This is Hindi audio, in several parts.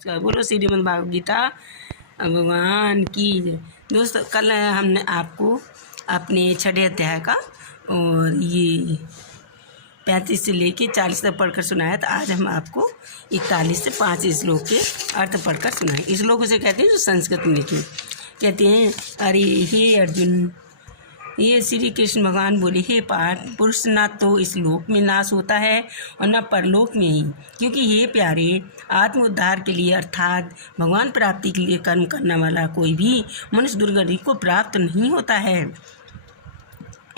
सब्सक्राइब। बोलो श्रीमद् भागवत गीता भगवान की जय। दोस्तों कल हमने आपको अपने 6ठे अध्याय का और ये 35 से लेके 40 तक पढ़कर सुनाया। तो आज हम आपको 41 से 5 श्लोक के अर्थ पढ़कर सुनाए। श्लोक उसे कहते हैं जो संस्कृत में लिखे। कहते हैं, अरे हे अर्जुन, ये श्री कृष्ण भगवान बोले, हे पार्थ, पुरुष ना तो इस लोक में नाश होता है और न परलोक में ही, क्योंकि हे प्यारे, आत्म उद्धार के लिए अर्थात भगवान प्राप्ति के लिए कर्म करने वाला कोई भी मनुष्य दुर्गति को प्राप्त नहीं होता है।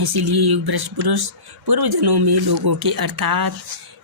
इसीलिए युगभ्रष्ट पुरुष पूर्व जन्मों में लोगों के अर्थात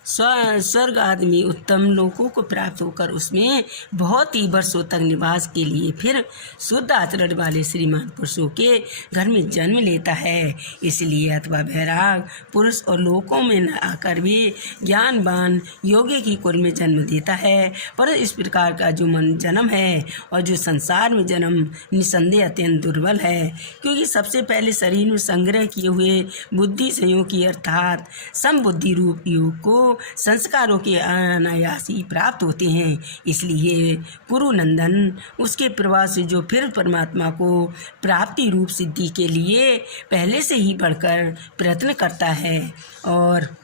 स्वर्ग आदि में उत्तम लोकों को प्राप्त होकर उसमें बहुत ही वर्षों तक निवास के लिए फिर शुद्ध आचरण वाले श्रीमान पुरुषों के घर में जन्म लेता है। इसलिए अथवा वैराग पुरुष और लोकों में न आकर भी ज्ञानवान योगी की कुल में जन्म देता है। पर इस प्रकार का जो मन जन्म है और जो संसार में जन्म निसंदेह अत्यंत दुर्बल है, क्योंकि सबसे पहले शरीर में संग्रह किए हुए बुद्धि संयोग की अर्थात समबुद्धि रूप योग को संस्कारों के अनायास ही प्राप्त होते हैं। इसलिए कुरुनंदन उसके प्रवाह से जो फिर परमात्मा को प्राप्ति रूप सिद्धि के लिए पहले से ही बढ़कर प्रयत्न करता है। और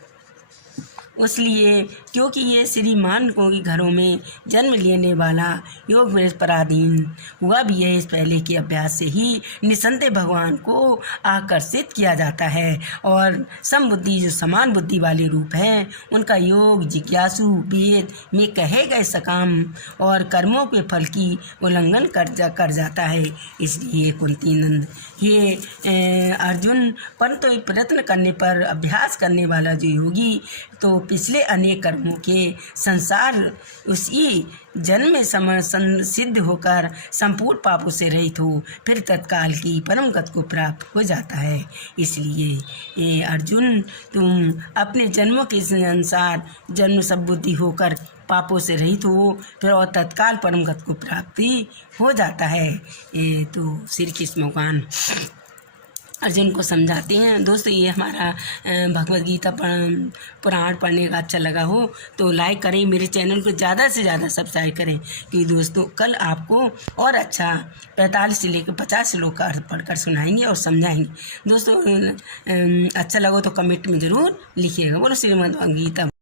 इसलिए क्योंकि ये श्रीमान को के घरों में जन्म लेने वाला योग में पराधीन हुआ भी है, इस पहले के अभ्यास से ही निसंदेह भगवान को आकर्षित किया जाता है। और समबुद्धि जो समान बुद्धि वाले रूप हैं, उनका योग जिज्ञासु वेद में कहे गए सकाम और कर्मों के फल की उल्लंघन कर जाता है। इसलिए कुंती नंद, ये अर्जुन, परंतु तो प्रयत्न करने पर अभ्यास करने वाला जो योगी तो पिछले अनेक कर्मों के संसार उसी जन्म में सिद्ध होकर संपूर्ण पापों से रहित हो फिर तत्काल की परम गति को प्राप्त हो जाता है। इसलिए अर्जुन, तुम अपने जन्मों के अनुसार जन्म सबुद्धि होकर पापों से रहित हो फिर और तत्काल परम गति को प्राप्ति हो जाता है। ये तो श्री कृष्ण भगवान अर्जुन को समझाते हैं। दोस्तों ये हमारा भगवद गीता पुराण पढ़ने का अच्छा लगा हो तो लाइक करें, मेरे चैनल को ज़्यादा से ज़्यादा सब्सक्राइब करें, क्योंकि दोस्तों कल आपको और अच्छा 45 से लेकर 50 श्लोक का अर्थ पढ़कर सुनाएंगे और समझाएंगे। दोस्तों अच्छा लगा तो कमेंट में ज़रूर लिखिएगा। बोलो श्रीमद् भगवद गीता।